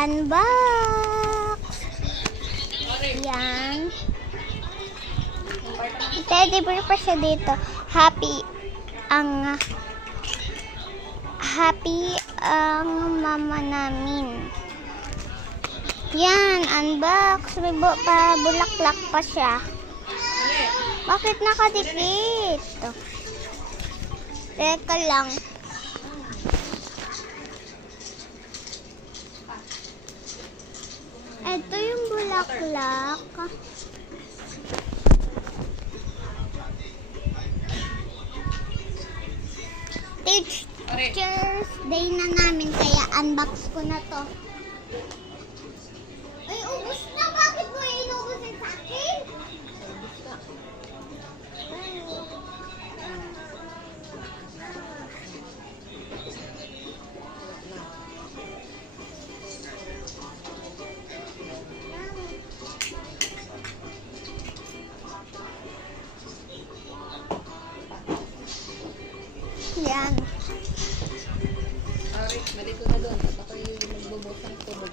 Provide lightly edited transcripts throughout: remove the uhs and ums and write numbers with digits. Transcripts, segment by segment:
unbox. Yan. Teddy bear pa siya dito. Happy ang mama namin. Yan, unbox. May bulaklak pa siya. Bakit nakadikit? Teka lang. Ito yung bulaklak. Teacher's Day na namin, kaya unbox ko na to. Ay, ubus na. Bakit mo inuubusin sa akin? Yan. Alright, balik ko na doon. At ako'y magbubukas ng tulog.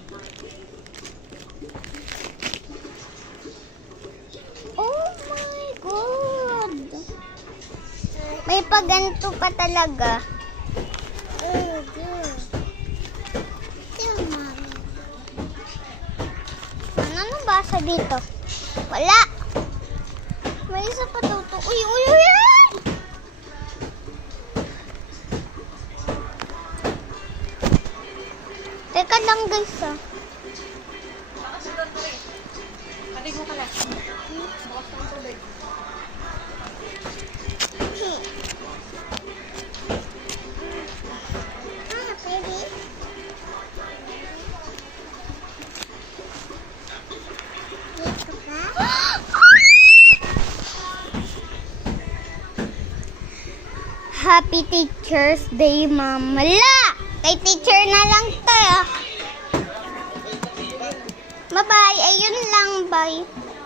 Oh my God! May paganto pa talaga. Ano basa dito? Wala! May isa pa to. Uy! Teka lang guys Bakit sa doon pa rin? Kaligo ka lang. Bukas ng tubig. Pwede. Dito ka? Happy Teacher's Day, Mama. La! Kay teacher na lang to. Bye-bye. Ayun lang. Bye.